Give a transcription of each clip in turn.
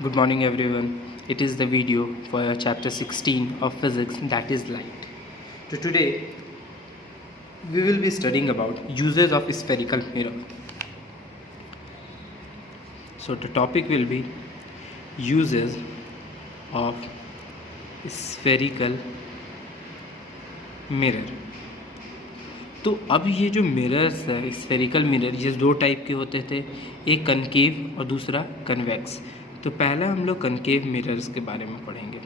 Good morning everyone. It is the video for chapter 16 of physics, that is light. So today we will be studying about uses of spherical mirror. So the topic will be uses of spherical mirror. तो अब ये जो mirrors है, spherical mirror, ये दो type के होते थे, एक कनकेव और दूसरा कन्वेक्स। तो पहला हम लोग कनकेव मिरर्स के बारे में पढ़ेंगे।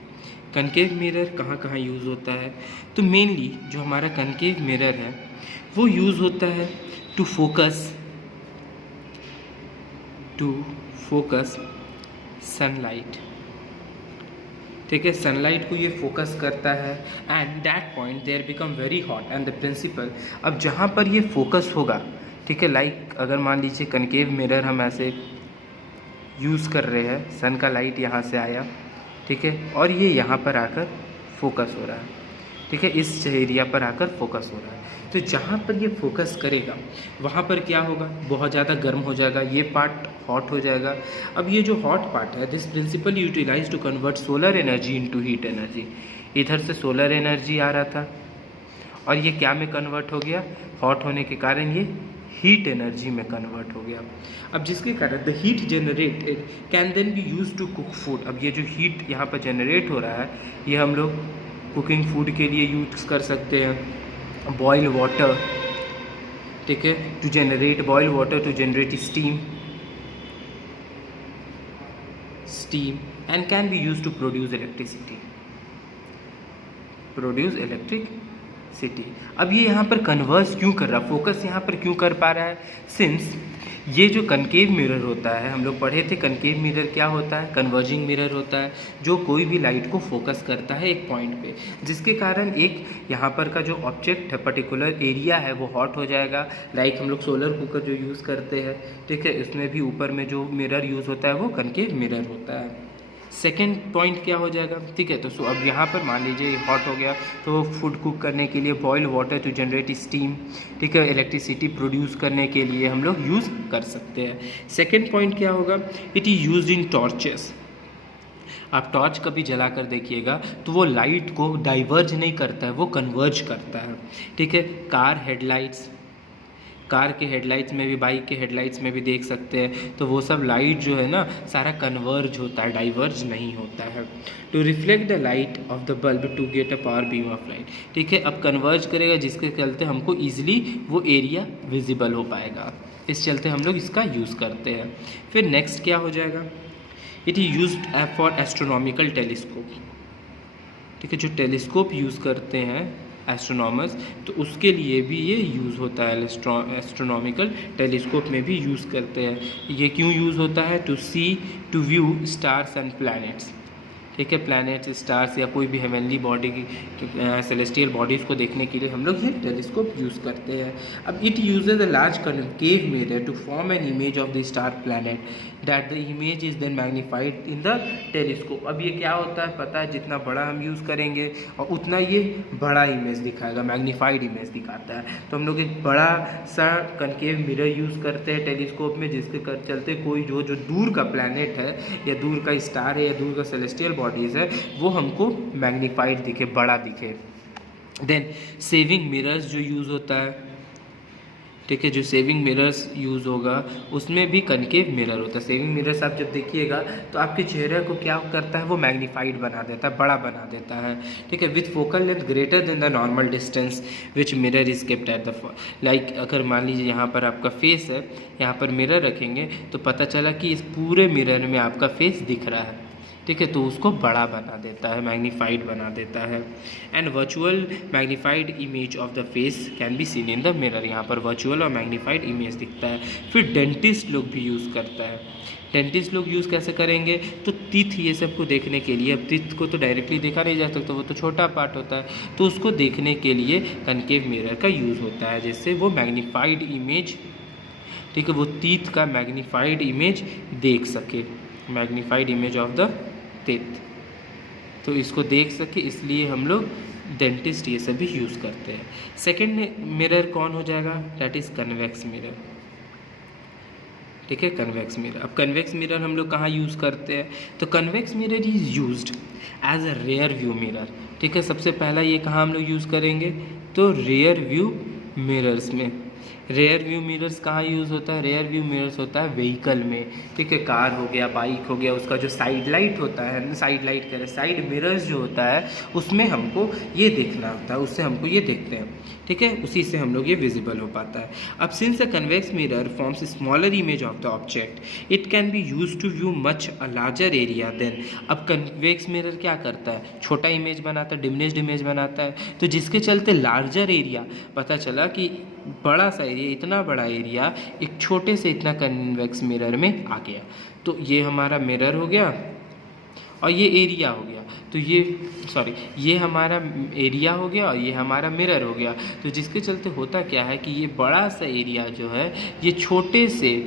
कनकेव मिरर कहाँ कहाँ यूज़ होता है? तो मेनली जो हमारा कनकेव मिरर है वो यूज़ होता है टू फोकस सनलाइट। ठीक है, सनलाइट को ये फोकस करता है and that point there become very hot and the principle, अब जहाँ पर ये फोकस होगा, ठीक है, लाइक अगर मान लीजिए कनकेव मिरर हम ऐसे यूज़ कर रहे हैं, सन का लाइट यहाँ से आया, ठीक है, और ये यहाँ पर आकर फोकस हो रहा है, ठीक है, इस एरिया पर आकर फोकस हो रहा है। तो जहाँ पर ये फोकस करेगा वहाँ पर क्या होगा, बहुत ज़्यादा गर्म हो जाएगा, ये पार्ट हॉट हो जाएगा। अब ये जो हॉट पार्ट है, this principle utilize to convert solar energy into heat energy. इधर से सोलर एनर्जी आ रहा था और ये क्या में कन्वर्ट हो गया, हॉट होने के कारण ये हीट एनर्जी में कन्वर्ट हो गया। अब जिसके कारण the heat generated can then be use to cook food. अब ये जो हीट यहाँ पर जनरेट हो रहा है ये हम लोग कुकिंग फूड के लिए यूज़ कर सकते हैं। बॉयल वाटर, ठीक है, to generate boil water to generate steam and can be use to produce electricity. अब ये यहाँ पर कन्वर्स क्यों कर रहा, फोकस यहाँ पर क्यों कर पा रहा है? सिंस ये जो कनकेव मिरर होता है, हम लोग पढ़े थे कनकेव मिरर क्या होता है, कन्वर्जिंग मिरर होता है जो कोई भी लाइट को फोकस करता है एक पॉइंट पे, जिसके कारण एक यहाँ पर का जो ऑब्जेक्ट है, पर्टिकुलर एरिया है, वो हॉट हो जाएगा। लाइक हम लोग सोलर कुकर जो यूज़ करते हैं, ठीक है, इसमें भी ऊपर में जो मिरर यूज़ होता है वो कनकेव मिरर होता है। सेकेंड पॉइंट क्या हो जाएगा, ठीक है, तो अब यहाँ पर मान लीजिए हॉट हो गया, तो फूड कुक करने के लिए boil water to generate steam, ठीक है, इलेक्ट्रिसिटी प्रोड्यूस करने के लिए हम लोग यूज़ कर सकते हैं। सेकेंड पॉइंट क्या होगा, it is used in torches. आप टॉर्च कभी जला कर देखिएगा तो वो लाइट को डाइवर्ज नहीं करता है, वो कन्वर्ज करता है, ठीक है। कार के हेडलाइट्स में भी, बाइक के हेडलाइट्स में भी देख सकते हैं, तो वो सब लाइट जो है ना सारा कन्वर्ज होता है, डाइवर्ज नहीं होता है। To reflect the light of the bulb to get a power beam of light, ठीक है, अब कन्वर्ज करेगा जिसके चलते हमको ईजिली वो एरिया विजिबल हो पाएगा, इस चलते हम लोग इसका यूज़ करते हैं। फिर नेक्स्ट क्या हो जाएगा, it is used for astronomical telescope, ठीक है, जो टेलीस्कोप यूज़ करते हैं एस्ट्रोनॉमर्स, तो उसके लिए भी ये यूज़ होता है। एस्ट्रोनॉमिकल टेलीस्कोप में भी यूज़ करते हैं। ये क्यों यूज़ होता है, to view stars and planets, ठीक है, प्लैनेट्स, स्टार्स या कोई भी हेवनली बॉडी की सेलेस्टियल बॉडीज़ को देखने के लिए हम लोग ये टेलीस्कोप यूज़ करते हैं। अब it uses a large concave mirror to form an image of the star planet that the image is then magnified in the telescope. अब ये क्या होता है पता है, जितना बड़ा हम यूज़ करेंगे और उतना ये बड़ा इमेज दिखाएगा, मैग्नीफाइड इमेज दिखाता है। तो हम लोग एक बड़ा सा कनकेव मिरर यूज़ करते हैं टेलीस्कोप में, जिसके चलते कोई जो दूर का प्लैनेट है या दूर का स्टार है या दूर का सेलेस्टियल बॉडीज़ है वो हमको मैग्नीफाइड दिखे, बड़ा दिखे। देन सेविंग मिरर्स जो यूज़ होता है, ठीक है, जो सेविंग मिरर्स यूज़ होगा उसमें भी कनकेव मिरर होता है। सेविंग मिरर्स आप जब देखिएगा तो आपके चेहरे को क्या करता है, वो मैग्नीफाइड बना देता है, बड़ा बना देता है, ठीक है, with focal length greater than the normal distance which mirror is kept at the like अगर मान लीजिए यहाँ पर आपका फेस है, यहाँ पर मिरर रखेंगे तो पता चला कि इस पूरे मिरर में आपका फेस दिख रहा है, ठीक है, तो उसको बड़ा बना देता है, मैग्नीफाइड बना देता है। And virtual magnified image of the face can be seen in the mirror, यहाँ पर वर्चुअल और मैग्नीफाइड इमेज दिखता है। फिर डेंटिस्ट लोग भी यूज़ करता है। डेंटिस्ट लोग यूज़ कैसे करेंगे, तो टीथ ये सब को देखने के लिए, अब टीथ को तो डायरेक्टली देखा नहीं जा सकता, वो तो छोटा पार्ट होता है, तो उसको देखने के लिए कनकेव मिरर का यूज़ होता है, जिससे वो मैग्नीफाइड इमेज, ठीक है, वो टीथ का मैग्नीफाइड इमेज देख सके, magnified image of the teeth, तो इसको देख सके, इसलिए हम लोग डेंटिस्ट ये सभी यूज़ करते हैं। सेकेंड मिरर कौन हो जाएगा, दैट इज़ कन्वेक्स मिरर। ठीक है, कन्वेक्स मिरर। अब कन्वेक्स मिरर हम लोग कहाँ यूज़ करते हैं? तो convex mirror is used as a rear view mirror. ठीक है, सबसे पहला ये कहाँ हम लोग यूज़ करेंगे? तो रेयर व्यू मिरर्स में। रेयर व्यू मिरर्स कहाँ यूज़ होता है? रेयर व्यू मिरर्स होता है व्हीकल में। ठीक है, कार हो गया, बाइक हो गया, उसका जो साइड लाइट होता है, साइड लाइट कह रहे, साइड मिरर्स जो होता है उसमें हमको ये देखना होता है, उससे हमको ये देखते हैं। ठीक है, उसी से हम लोग ये विजिबल हो पाता है। अब since a convex mirror forms smaller image of the object it can be use to view much a larger area then. अब कन्वेक्स मिरर क्या करता है? छोटा इमेज बनाता है, डिमिनिश्ड इमेज बनाता है, तो जिसके चलते लार्जर एरिया, पता चला कि बड़ा सा एरिया, इतना बड़ा एरिया एक छोटे से इतना कन्वेक्स मिरर में आ गया। तो ये हमारा मिरर हो गया और ये एरिया हो गया, तो ये हमारा एरिया हो गया और ये हमारा मिरर हो गया। तो जिसके चलते होता क्या है कि ये बड़ा सा एरिया जो है ये छोटे से,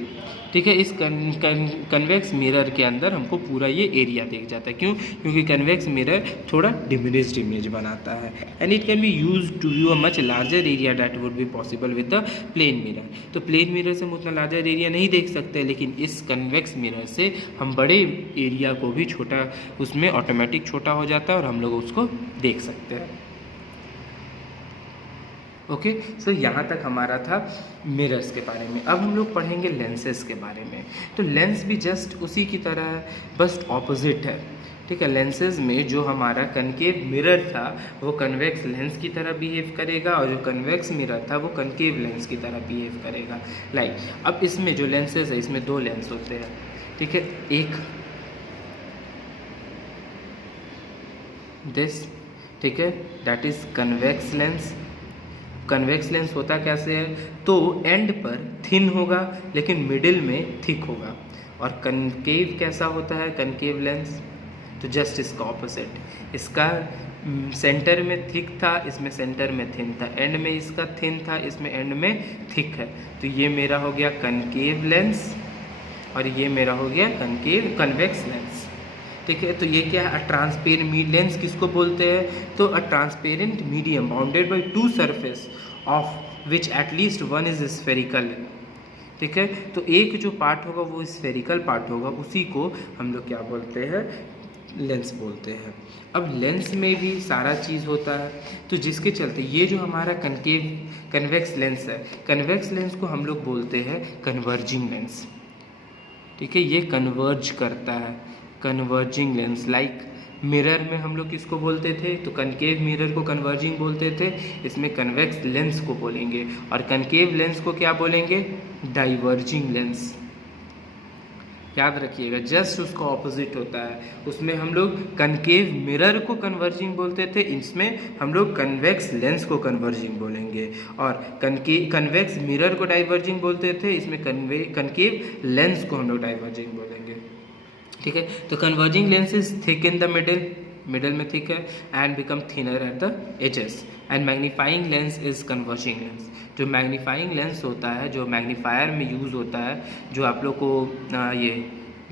ठीक है, इस कन्वेक्स मिरर के अंदर हमको पूरा ये एरिया दिख जाता है। क्यों? क्योंकि कन्वेक्स मिरर थोड़ा डिमिनिश्ड इमेज बनाता है and it can be use to view a much larger area that would be possible with the plane mirror. तो प्लेन मिरर से हम उतना लार्जर एरिया नहीं देख सकते, लेकिन इस कन्वेक्स मिरर से हम बड़े एरिया को भी छोटा, उसमें ऑटोमेटिक छोटा हो जाता है और हम लोग उसको देख सकते हैं। ओके, सो यहाँ तक हमारा था मिरर्स के बारे में। अब हम लोग पढ़ेंगे लेंसेज के बारे में। तो लेंस भी जस्ट उसी की तरह है, बस ऑपोजिट है। ठीक है, लेंसेज में जो हमारा कनकेव मिरर था वो कन्वेक्स लेंस की तरह बिहेव करेगा और जो कन्वेक्स मिरर था वो कनकेव लेंस की तरह बिहेव करेगा। अब इसमें जो लेंसेज है, इसमें दो लेंस होते हैं। ठीक है, एक दिस, ठीक है, that is convex lens. Convex lens होता कैसे है? तो एंड पर थिन होगा लेकिन मिडिल में थिक होगा। और कनकेव कैसा होता है? कनकेव लेंस तो जस्ट इसका ऑपोजिट, इसका सेंटर में थिक था, इसमें सेंटर में थिन था, एंड में इसका थिन था, इसमें एंड में थिक है। तो ये मेरा हो गया कनकेव लेंस और ये मेरा हो गया कन्वेक्स लेंस। ठीक है, तो ये क्या है? अ ट्रांसपेरेंट लेंस किसको बोलते हैं? तो a transparent medium bounded by two surface of which at least one is spherical. ठीक है, तो एक जो पार्ट होगा वो स्फेरिकल पार्ट होगा, उसी को हम लोग क्या बोलते हैं? लेंस बोलते हैं। अब लेंस में भी सारा चीज़ होता है, तो जिसके चलते ये जो हमारा कन्वेक्स लेंस है, कन्वेक्स लेंस को हम लोग बोलते हैं कन्वर्जिंग लेंस। ठीक है, ये कन्वर्ज करता है, कन्वर्जिंग लेंस। लाइक मिरर में हम लोग किसको बोलते थे? तो कनकेव मिरर को कन्वर्जिंग बोलते थे, इसमें कन्वेक्स लेंस को बोलेंगे। और कनकेव लेंस को क्या बोलेंगे? Diverging lens. याद रखिएगा, जस्ट उसका ऑपोजिट होता है। उसमें हम लोग कनकेव मिरर को कन्वर्जिंग बोलते थे, इसमें हम लोग कन्वेक्स लेंस को कन्वर्जिंग बोलेंगे। और कन्वेक्स मिरर को डाइवर्जिंग बोलते थे, इसमें कनकेव लेंस को हम लोग डाइवर्जिंग बोलेंगे। ठीक है, तो converging lens is thick in the middle में थिक है and become thinner at the edges. And magnifying lens is converging lens. जो मैग्नीफाइंग लेंस होता है, जो मैग्नीफायर में यूज़ होता है, जो आप लोग को ये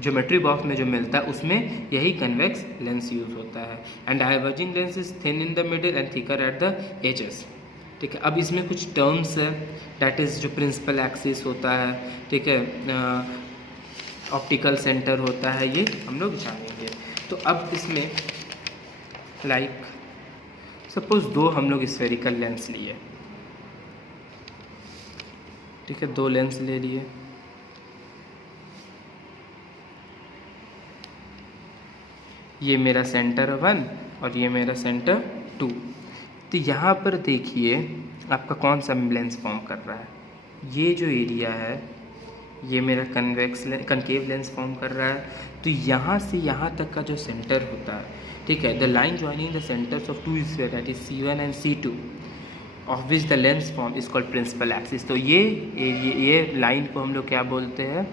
ज्योमेट्री बॉक्स में जो मिलता है, उसमें यही कन्वेक्स लेंस यूज़ होता है। And diverging lens is thin in the middle and thicker at the edges. ठीक है, अब इसमें कुछ टर्म्स है, दैट इज़ जो प्रिंसिपल एक्सिस होता है, ठीक है, ऑप्टिकल सेंटर होता है, ये हम लोग जानेंगे। तो अब इसमें लाइक सपोज दो हम लोग स्फेरिकल लेंस लिए। ठीक है, दो लेंस ले लिए, ये मेरा सेंटर 1 और ये मेरा सेंटर 2। तो यहाँ पर देखिए आपका कौन सा लेंस फॉर्म कर रहा है? ये जो एरिया है ये मेरा कनकेव लेंस फॉर्म कर रहा है। तो यहाँ से यहाँ तक का जो सेंटर होता है, ठीक है, the line joining the centres of two sphere that is C1 and C2 of which the lens form is called principal axis. तो ये लाइन को हम लोग क्या बोलते हैं?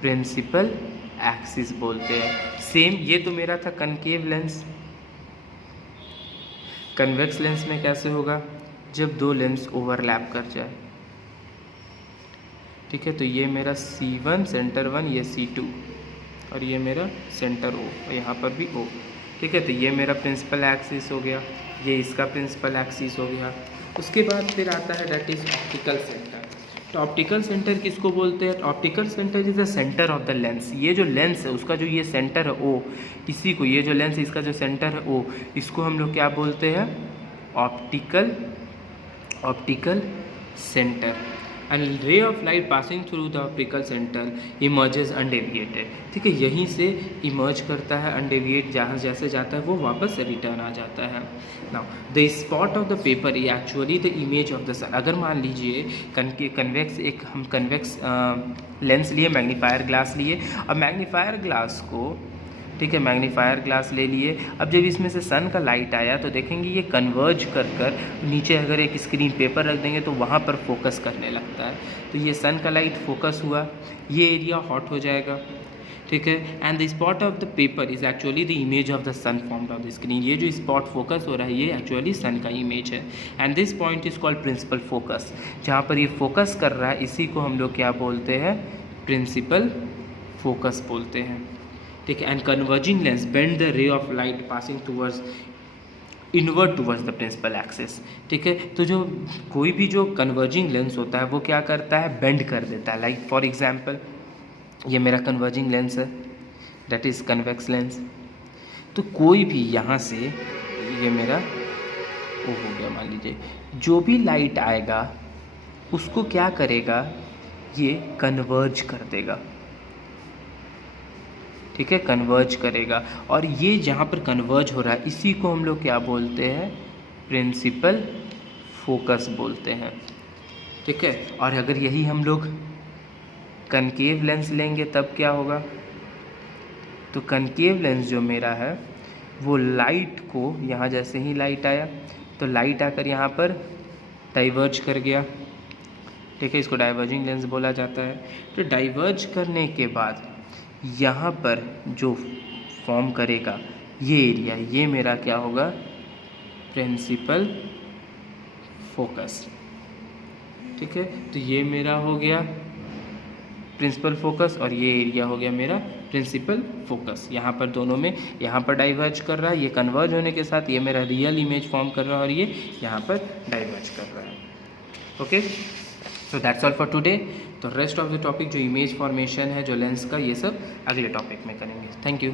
प्रिंसिपल एक्सिस बोलते हैं। सेम ये तो मेरा था कनकेव लेंस। कन्वेक्स लेंस में कैसे होगा? जब दो लेंस ओवरलैप कर जाए। ठीक है, तो ये मेरा C1 सेंटर 1, ये C2 और ये मेरा सेंटर O और यहाँ पर भी O। ठीक है, तो ये मेरा प्रिंसिपल एक्सिस हो गया, ये इसका प्रिंसिपल एक्सिस हो गया। उसके बाद फिर आता है दैट इज ऑप्टिकल सेंटर। तो ऑप्टिकल सेंटर किसको बोलते हैं? Optical centre is the centre of the lens. ये जो लेंस है उसका जो ये सेंटर है ओ, इसी को, ये जो लेंस है इसका जो सेंटर है ओ, इसको हम लोग क्या बोलते हैं? Optical centre. एंड रे of light passing through the optical centre emerges undeviated. ठीक है, यहीं से इमर्ज करता है, अनडेविएट जहाँ जैसे जाता है वो वापस से रिटर्न आ जाता है। Now the spot of the paper is actually the image of the sun. अगर मान लीजिए कन्वेक्स, एक हम कन्वेक्स लेंस लिए, मैग्नीफायर ग्लास लिए, अब मैग्नीफायर ग्लास को, ठीक है, मैग्नीफायर ग्लास ले लिए, अब जब इसमें से सन का लाइट आया तो देखेंगे ये कन्वर्ज कर नीचे अगर एक स्क्रीन पेपर रख देंगे तो वहाँ पर फोकस करने लगता है। तो ये सन का लाइट फोकस हुआ, ये एरिया हॉट हो जाएगा। ठीक है, and the spot of the paper is actually the image of the sun formed of the screen. ये जो स्पॉट फोकस हो रहा है ये एक्चुअली सन का इमेज है। And this point is called principal focus. जहाँ पर ये फोकस कर रहा है इसी को हम लोग क्या बोलते हैं? प्रिंसिपल फोकस बोलते हैं। ठीक है, and converging lens bend the ray of light passing towards inward towards the principal axis. ठीक है, तो जो कोई भी जो कन्वर्जिंग लेंस होता है वो क्या करता है? बेंड कर देता है। लाइक फॉर एग्जांपल ये मेरा कन्वर्जिंग लेंस है, दैट इज़ कन्वेक्स लेंस। तो कोई भी यहाँ से, ये मेरा वो हो गया मान लीजिए, जो भी लाइट आएगा उसको क्या करेगा? ये कन्वर्ज कर देगा। ठीक है, कन्वर्ज करेगा, और ये जहाँ पर कन्वर्ज हो रहा है इसी को हम लोग क्या बोलते हैं? प्रिंसिपल फोकस बोलते हैं। ठीक है, और अगर यही हम लोग कनकेव लेंस लेंगे तब क्या होगा? तो कनकेव लेंस जो मेरा है वो लाइट को, यहाँ जैसे ही लाइट आया तो लाइट आकर यहाँ पर डाइवर्ज कर गया। ठीक है, इसको डाइवर्जिंग लेंस बोला जाता है। तो डाइवर्ज करने के बाद यहाँ पर जो फॉर्म करेगा ये एरिया, ये मेरा क्या होगा? Principal focus. ठीक है, तो ये मेरा हो गया प्रिंसिपल फोकस और ये एरिया हो गया मेरा प्रिंसिपल फोकस। यहाँ पर दोनों में, यहाँ पर डाइवर्ज कर रहा है, ये कन्वर्ज होने के साथ ये मेरा रियल इमेज फॉर्म कर रहा है और ये यहाँ पर डाइवर्ज कर रहा है। Okay, so that's all for today. तो रेस्ट ऑफ द टॉपिक जो इमेज फॉर्मेशन है, जो लेंस का, ये सब अगले टॉपिक में करेंगे। Thank you.